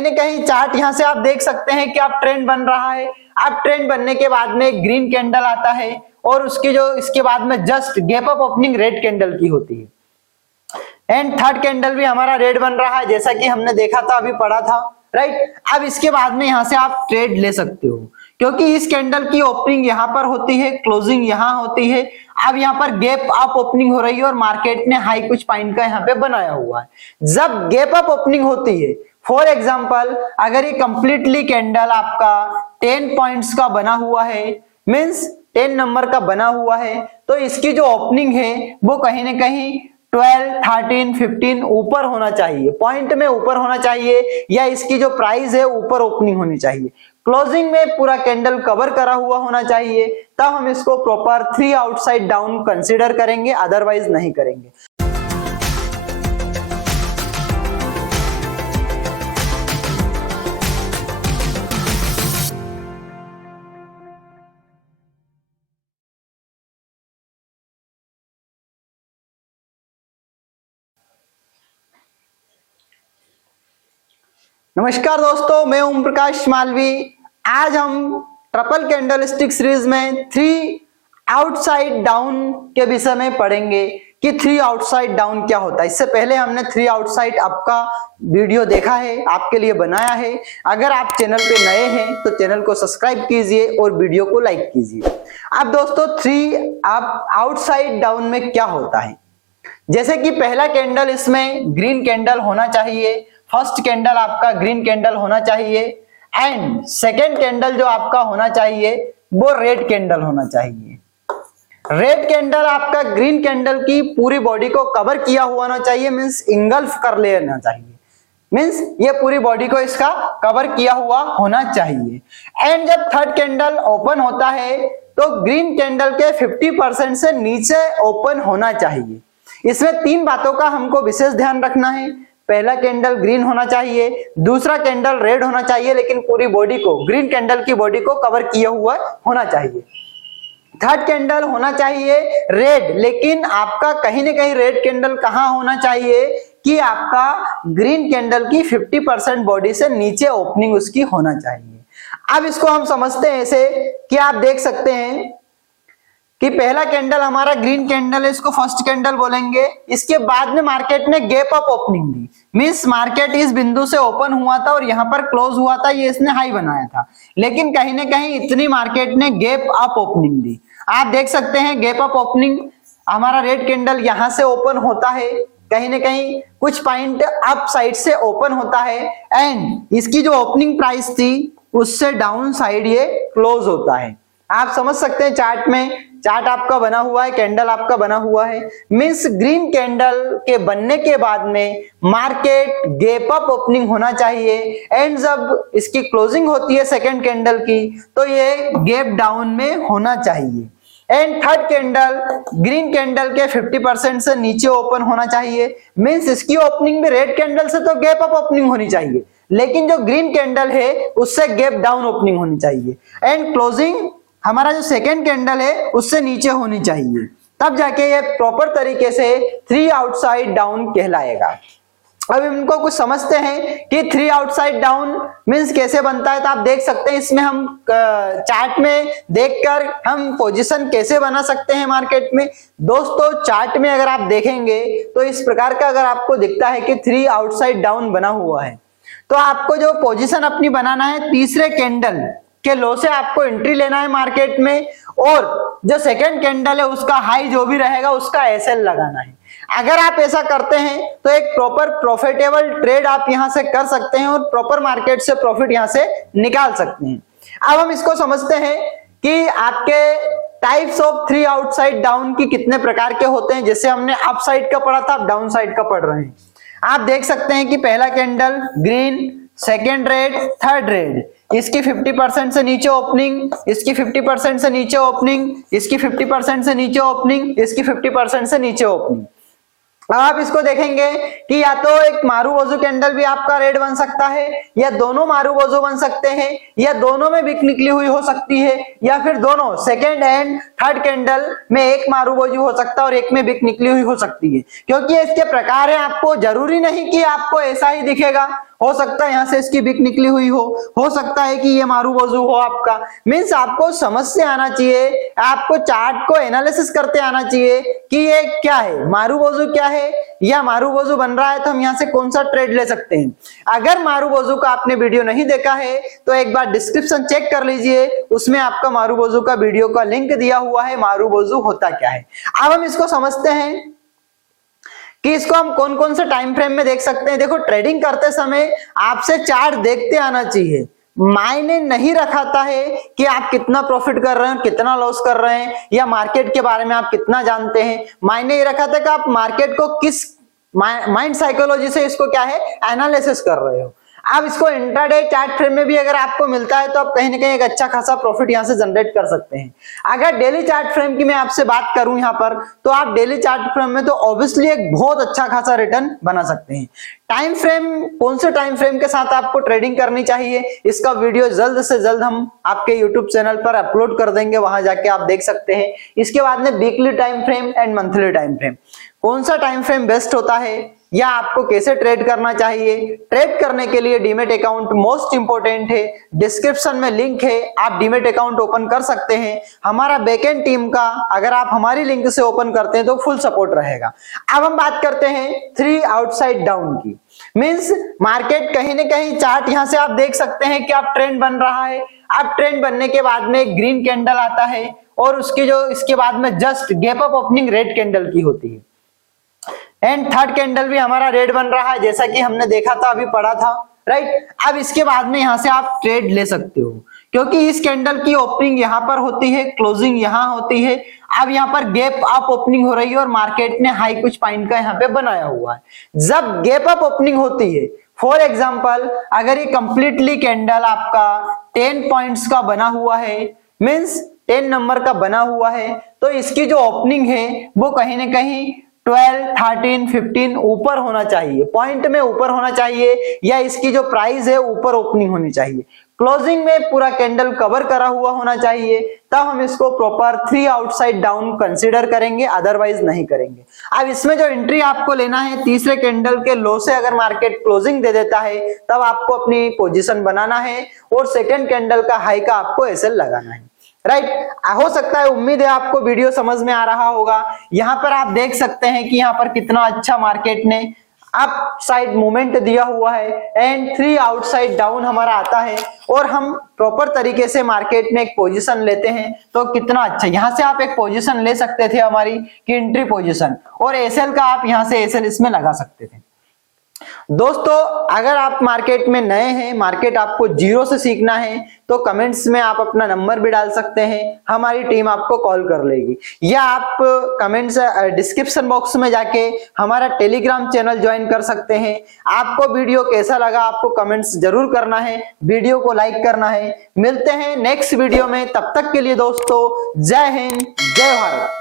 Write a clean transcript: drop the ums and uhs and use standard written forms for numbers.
कहीं ना कहीं चार्ट यहां से आप देख सकते हैं कि आप ट्रेंड बन रहा है। अब ट्रेंड बनने के बाद में ग्रीन कैंडल आता है और उसकी जो इसके बाद में just gap up opening red candle की होती है एंड थर्ड कैंडल भी हमारा रेड बन रहा है जैसा कि हमने देखा था, अभी पढ़ा था, राइट। अब इसके बाद में यहां से आप ट्रेड ले सकते हो क्योंकि इस कैंडल की ओपनिंग यहां पर होती है, क्लोजिंग यहां होती है। अब यहां पर गैप अप ओपनिंग हो रही है और मार्केट ने हाई कुछ पॉइंट का यहां पे बनाया हुआ है। जब गैप अप ओपनिंग होती है, फॉर एग्जांपल अगर ये कंप्लीटली कैंडल आपका 10 पॉइंट्स का बना हुआ है, मींस 10 नंबर का बना हुआ है, तो इसकी जो ओपनिंग है वो कहीं ना कहीं 12, 13, 15 ऊपर होना चाहिए, पॉइंट में ऊपर होना चाहिए, या इसकी जो प्राइस है ऊपर ओपनिंग होनी चाहिए। क्लोजिंग में पूरा कैंडल कवर करा हुआ होना चाहिए, तब हम इसको प्रॉपर 3 आउटसाइड डाउन कंसीडर करेंगे, अदरवाइज नहीं करेंगे। नमस्कार दोस्तों, मैं ओम प्रकाश मालवी। आज हम ट्रिपल कैंडलस्टिक सीरीज में 3 आउटसाइड डाउन के विषय में पढ़ेंगे कि 3 आउटसाइड डाउन क्या होता है। इससे पहले हमने 3 आउटसाइड अप का वीडियो देखा है, आपके लिए बनाया है। अगर आप चैनल पे नए हैं तो चैनल को सब्सक्राइब कीजिए और वीडियो को लाइक कीजिए। अब दोस्तों 3 आउटसाइड डाउन में क्या होता है, जैसे कि पहला कैंडल इसमें ग्रीन कैंडल होना चाहिए, फर्स्ट कैंडल आपका ग्रीन कैंडल होना चाहिए एंड सेकेंड कैंडल जो आपका होना चाहिए वो रेड कैंडल होना चाहिए। रेड कैंडल आपका ग्रीन कैंडल की पूरी बॉडी को कवर किया हुआ होना चाहिए, मींस इंगल्फ कर लेना चाहिए, मींस ये पूरी बॉडी को इसका कवर किया हुआ होना चाहिए। एंड जब थर्ड कैंडल ओपन होता है तो ग्रीन कैंडल के 50% से नीचे ओपन होना चाहिए। इसमें 3 बातों का हमको विशेष ध्यान रखना है। पहला कैंडल ग्रीन होना चाहिए, दूसरा कैंडल रेड होना चाहिए लेकिन पूरी बॉडी को, ग्रीन कैंडल की बॉडी को कवर किया हुआ होना चाहिए। थर्ड कैंडल होना चाहिए रेड, लेकिन आपका कहीं ना कहीं रेड कैंडल कहां होना चाहिए कि आपका ग्रीन कैंडल की 50% बॉडी से नीचे ओपनिंग उसकी होना चाहिए। अब इसको हम समझते हैं ऐसे कि आप देख सकते हैं कि पहला कैंडल हमारा ग्रीन कैंडल है, इसको फर्स्ट कैंडल बोलेंगे। इसके बाद में मार्केट ने गैप अप ओपनिंग दी, मींस मार्केट इस बिंदु से ओपन हुआ था और यहां पर क्लोज हुआ था, ये इसने हाई बनाया था, लेकिन कहीं ना कहीं इतनी मार्केट ने गैप अप ओपनिंग दी। आप देख सकते हैं गैप अप ओपनिंग, हमारा रेड कैंडल यहां से ओपन होता है, कहीं ना कहीं कुछ पॉइंट अप साइड से ओपन होता है एंड इसकी जो ओपनिंग प्राइस थी उससे डाउन साइड ये क्लोज होता है। आप समझ सकते हैं चार्ट में, चार्ट आपका बना हुआ है, कैंडल आपका बना हुआ है, मींस ग्रीन कैंडल के बनने के बाद में मार्केट गैप अप ओपनिंग होना चाहिए एंड जब इसकी क्लोजिंग होती है सेकंड कैंडल की तो ये गैप डाउन में होना चाहिए। And third candle green candle के 50% से नीचे ओपन होना चाहिए, मींस इसकी ओपनिंग भी रेड कैंडल से तो गैप अप ओपनिंग होनी चाहिए, लेकिन जो ग्रीन कैंडल है उससे गैप डाउन ओपनिंग होनी चाहिए एंड क्लोजिंग हमारा जो सेकेंड कैंडल है उससे नीचे होनी चाहिए, तब जाके ये प्रॉपर तरीके से 3 आउटसाइड डाउन कहलाएगा। अब इनको कुछ समझते हैं कि 3 आउटसाइड डाउन मींस कैसे बनता है। तो आप देख सकते हैं इसमें हम चार्ट में देखकर हम पोजीशन कैसे बना सकते हैं मार्केट में। दोस्तों चार्ट में अगर आप देखेंगे तो इस प्रकार का अगर आपको दिखता है कि 3 आउटसाइड डाउन बना हुआ है, तो आपको जो पोजीशन अपनी बनाना है तीसरे कैंडल के लो से आपको एंट्री लेना है मार्केट में, और जो सेकंड कैंडल है उसका हाई जो भी रहेगा उसका एसएल लगाना है। अगर आप ऐसा करते हैं तो एक प्रॉपर प्रॉफिटेबल ट्रेड आप यहां से कर सकते हैं और प्रॉपर मार्केट से प्रॉफिट यहां से निकाल सकते हैं। अब हम इसको समझते हैं कि आपके टाइप्स ऑफ 3 आउटसाइड डाउन की कितने प्रकार के होते हैं। जैसे हमने अप साइड का पढ़ा था, आप डाउन साइड का पढ़ रहे हैं। आप देख सकते हैं कि पहला candle green, second red, third red, इसकी 50% से नीचे ओपनिंग, इसकी 50% से नीचे ओपनिंग, इसकी 50% से नीचे ओपनिंग, इसकी 50% से नीचे ओपनिंग। अब आप इसको देखेंगे कि या तो एक मारूबोजू कैंडल भी आपका रेड बन सकता है, या दोनों मारूबोजू बन सकते हैं, या दोनों में बिक निकली हुई हो सकती है, या फिर दोनों सेकेंड एंड थर्ड कैंडल में एक मारूबोजू हो सकता है और एक में बिक निकली हुई हो सकती है। क्योंकि इसके प्रकार है, आपको जरूरी नहीं कि आपको ऐसा ही दिखेगा, हो सकता है यहाँ से इसकी बिक निकली हुई हो सकता है कि ये मारूबोजू हो आपका। मीन्स आपको समझ से आना चाहिए, आपको चार्ट को एनालिसिस करते आना चाहिए कि ये क्या है, मारूबोजू क्या है, या मारूबोजू बन रहा है तो हम यहाँ से कौन सा ट्रेड ले सकते हैं। अगर मारूबोजू का आपने वीडियो नहीं देखा है तो एक बार डिस्क्रिप्शन चेक कर लीजिए, उसमें आपका मारूबोजू का वीडियो का लिंक दिया हुआ है, मारूबोजू होता क्या है। अब हम इसको समझते हैं कि इसको हम कौन कौन से टाइम फ्रेम में देख सकते हैं। देखो, ट्रेडिंग करते समय आपसे चार्ट देखते आना चाहिए। मायने नहीं रखाता है कि आप कितना प्रॉफिट कर रहे हैं, कितना लॉस कर रहे हैं, या मार्केट के बारे में आप कितना जानते हैं। मायने ये रखाता है कि आप मार्केट को किस माइंड साइकोलॉजी से इसको क्या है एनालिसिस कर रहे हो। अब इसको इंट्राडे चार्ट फ्रेम में भी अगर आपको मिलता है तो आप कहीं ना कहीं एक अच्छा खासा प्रॉफिट यहां से जनरेट कर सकते हैं। अगर डेली चार्ट फ्रेम की मैं आपसे बात करूं यहां पर, तो आप डेली चार्ट फ्रेम में तो ऑब्वियसली एक बहुत अच्छा खासा रिटर्न बना सकते हैं। टाइम फ्रेम, कौन से टाइम फ्रेम के साथ आपको ट्रेडिंग करनी चाहिए, इसका वीडियो जल्द से जल्द हम आपके यूट्यूब चैनल पर अपलोड कर देंगे, वहां जाके आप देख सकते हैं। इसके बाद में weekly time frame and monthly time frame, कौन सा टाइम फ्रेम बेस्ट होता है या आपको कैसे ट्रेड करना चाहिए। ट्रेड करने के लिए डीमेट अकाउंट मोस्ट इंपोर्टेंट है, डिस्क्रिप्शन में लिंक है, आप डीमेट अकाउंट ओपन कर सकते हैं। हमारा बैकएंड टीम का अगर आप हमारी लिंक से ओपन करते हैं तो फुल सपोर्ट रहेगा। अब हम बात करते हैं 3 आउटसाइड डाउन की। मींस मार्केट कहीं ना कहीं चार्ट यहां से आप देख सकते हैं कि आप ट्रेंड बन रहा है। अब ट्रेंड बनने के बाद में एक ग्रीन कैंडल आता है और उसकी जो इसके बाद में just gap up opening red candle की होती है, एंड थर्ड कैंडल भी हमारा रेड बन रहा है जैसा कि हमने देखा था, अभी पढ़ा था, राइट। अब इसके बाद में यहां से आप ट्रेड ले सकते हो, क्योंकि इस कैंडल की ओपनिंग यहां पर होती है, क्लोजिंग यहां होती है। अब यहां पर गैप अप ओपनिंग हो रही है और मार्केट ने हाई कुछ पॉइंट का यहां पे बनाया हुआ है। जब गैप अप ओपनिंग होती है, फॉर एग्जांपल अगर ये कंप्लीटली कैंडल आपका 10 पॉइंट्स का बना हुआ है, मींस 10 नंबर का बना हुआ है, तो इसकी जो ओपनिंग है वो कहीं ना कहीं 12, 13, 15 ऊपर होना चाहिए, पॉइंट में ऊपर होना चाहिए, या इसकी जो प्राइस है ऊपर ओपनिंग होनी चाहिए। क्लोजिंग में पूरा कैंडल कवर करा हुआ होना चाहिए, तब हम इसको प्रॉपर 3 आउटसाइड डाउन कंसीडर करेंगे, अदरवाइज नहीं करेंगे। अब इसमें जो एंट्री आपको लेना है, तीसरे कैंडल के लो से अगर मार्केट क्लोजिंग दे देता है तब आपको अपनी पोजीशन बनाना है, और सेकेंड कैंडल का हाई का आपको एसएल लगाना है, राइट। हो सकता है, उम्मीद है आपको वीडियो समझ में आ रहा होगा। यहां पर आप देख सकते हैं कि यहां पर कितना अच्छा मार्केट ने अप साइड मूवमेंट दिया हुआ है, एंड 3 आउटसाइड डाउन हमारा आता है, और हम प्रॉपर तरीके से मार्केट में एक पोजीशन लेते हैं तो कितना अच्छा। यहां से आप एक पोजीशन ले सकते थे हमारी की एंट्री पोजीशन, और एसएल का आप यहां से एसएल इसमें लगा सकते थे। दोस्तों, अगर आप मार्केट में नए हैं, मार्केट आपको जीरो से सीखना है, तो कमेंट्स में आप अपना नंबर भी डाल सकते हैं, हमारी टीम आपको कॉल कर लेगी, या आप कमेंट्स डिस्क्रिप्शन बॉक्स में जाके हमारा टेलीग्राम चैनल ज्वाइन कर सकते हैं। आपको वीडियो कैसा लगा आपको कमेंट्स जरूर करना है, वीडियो को लाइक करना है। मिलते हैं नेक्स्ट वीडियो में, तब तक के लिए दोस्तों जय हिंद, जय भारत।